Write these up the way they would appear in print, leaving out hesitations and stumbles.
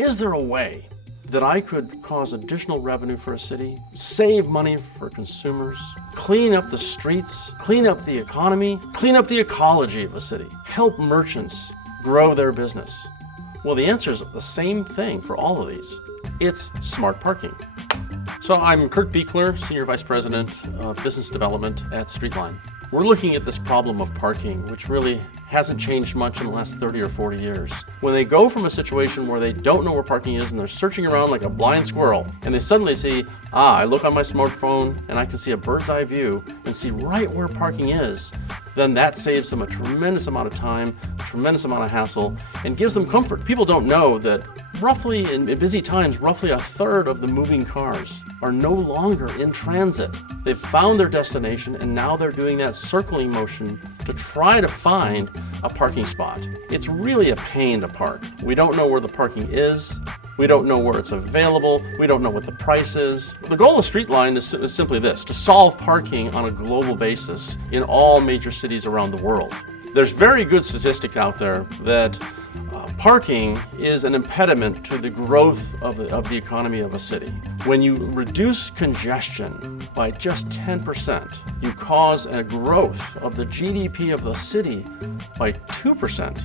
is there a way that I could cause additional revenue for a city, save money for consumers, clean up the streets, clean up the economy, clean up the ecology of a city, help merchants grow their business? Well, the answer is the same thing for all of these. It's smart parking. So I'm Kurt Buechler, Senior Vice President of Business Development at StreetLine. We're looking at this problem of parking, which really hasn't changed much in the last 30 or 40 years. When they go from a situation where they don't know where parking is and they're searching around like a blind squirrel, and they suddenly see, I look on my smartphone and I can see a bird's eye view and see right where parking is, then that saves them a tremendous amount of time, a tremendous amount of hassle, and gives them comfort. People don't know that roughly, in busy times, roughly a third of the moving cars are no longer in transit. They've found their destination and now they're doing that circling motion to try to find a parking spot. It's really a pain to park. We don't know where the parking is. We don't know where it's available. We don't know what the price is. The goal of StreetLine is simply this: to solve parking on a global basis in all major cities around the world. There's very good statistics out there that parking is an impediment to the growth of the economy of a city. When you reduce congestion by just 10%, you cause a growth of the GDP of the city by 2%.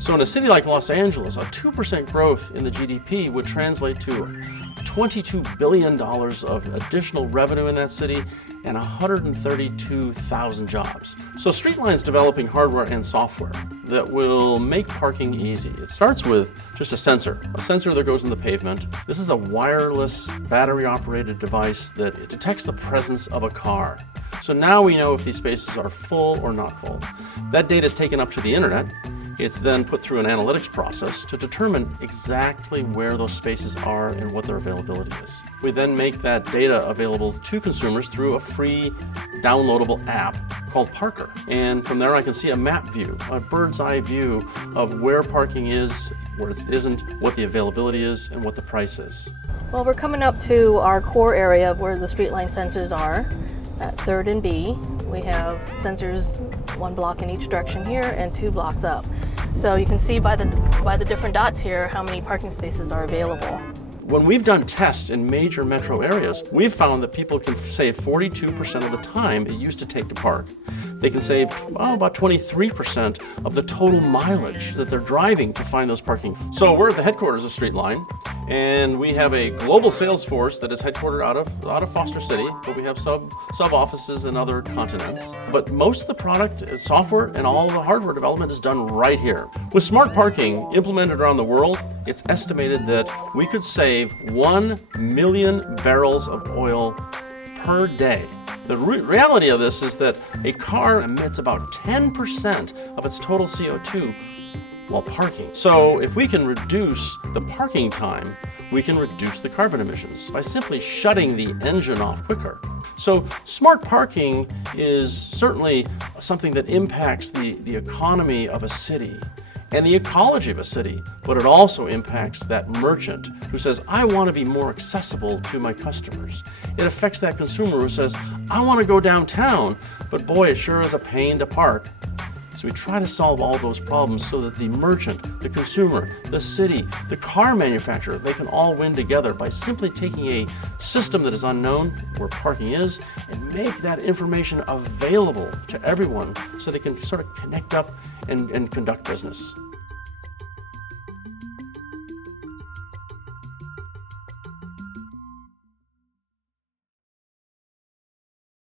So in a city like Los Angeles, a 2% growth in the GDP would translate to $22 billion of additional revenue in that city and 132,000 jobs. So StreetLine is developing hardware and software that will make parking easy. It starts with just a sensor that goes in the pavement. This is a wireless, battery-operated device that detects the presence of a car. So now we know if these spaces are full or not full. That data is taken up to the internet. It's then put through an analytics process to determine exactly where those spaces are and what their availability is. We then make that data available to consumers through a free downloadable app called Parker. And from there I can see a map view, a bird's eye view of where parking is, where it isn't, what the availability is, and what the price is. Well, we're coming up to our core area of where the StreetLine sensors are at 3rd and B. We have sensors 1 block in each direction here and 2 blocks up. So you can see by the different dots here how many parking spaces are available. When we've done tests in major metro areas, we've found that people can save 42% of the time it used to take to park. They can save about 23% of the total mileage that they're driving to find those parking. So we're at the headquarters of StreetLine, and we have a global sales force that is headquartered out of Foster City, but we have sub offices in other continents. But most of the product, software, and all the hardware development is done right here. With smart parking implemented around the world, it's estimated that we could save 1 million barrels of oil per day. The reality of this is that a car emits about 10% of its total CO2 while parking. So if we can reduce the parking time, we can reduce the carbon emissions by simply shutting the engine off quicker. So smart parking is certainly something that impacts the economy of a city and the ecology of a city, but it also impacts that merchant who says, I want to be more accessible to my customers. It affects that consumer who says, I want to go downtown, but boy, it sure is a pain to park. So we try to solve all those problems so that the merchant, the consumer, the city, the car manufacturer, they can all win together by simply taking a system that is unknown, where parking is, and make that information available to everyone so they can sort of connect up and conduct business.